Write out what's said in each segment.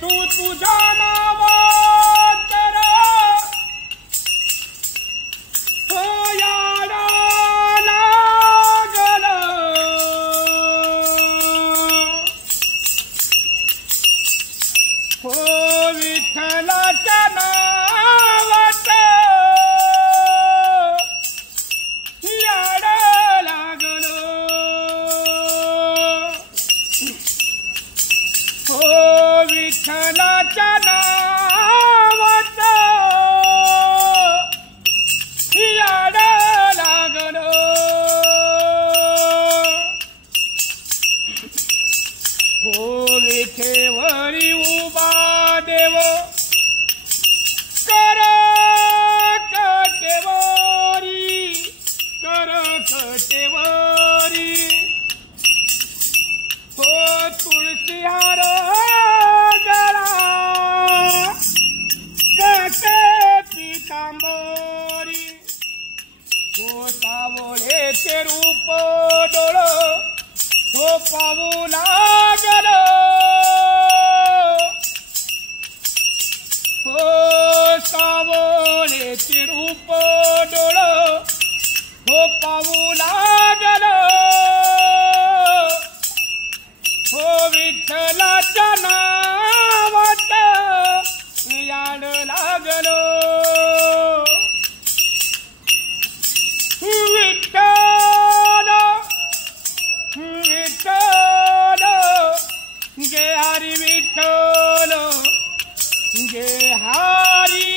तू तुझ्या नावातर हो याडा लागल हो विठ्ठलाच्या नावात याड लागल हो विठ्ठलाच्या नावात याड लागल हो विठेवरी उभा देव कर कटेवरी हो तुळशी हार गळा कटे पितांबरी हो सावळेचे रूप डोळ हो पाहू लागल हो सावळेचे रूप डोळ हो पाहू लागल हो विठ्ठलाच्या नावात याड लागल विठ्ठल विठ्ठल गे हरी विठ्ठल गे हरी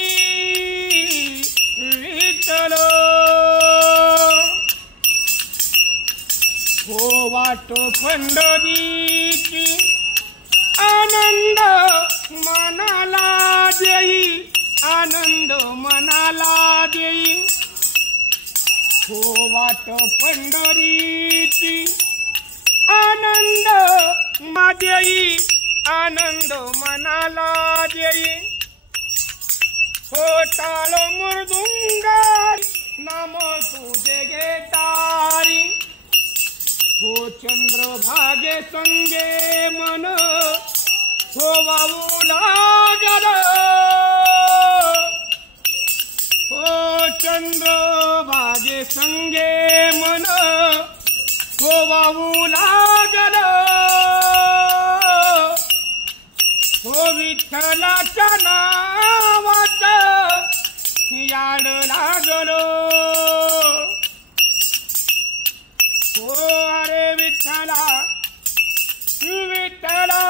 विठ्ठल हो वाट पंढरीची आनंद मनाला देई आनंद मनाला देई हो वाट पंढरीची आनंद देई आनंद मनाला देई हो टाळ मृदुंग नाम तुझे घेतारी हो चंद्रभागे संगे मन हो वाहू लागल हो चंद्रभागे संगे मन हो वाहू लागल हो विठ्ठलाच्या नावात याड लागल हो अरे विठ्ठला विठ्ठला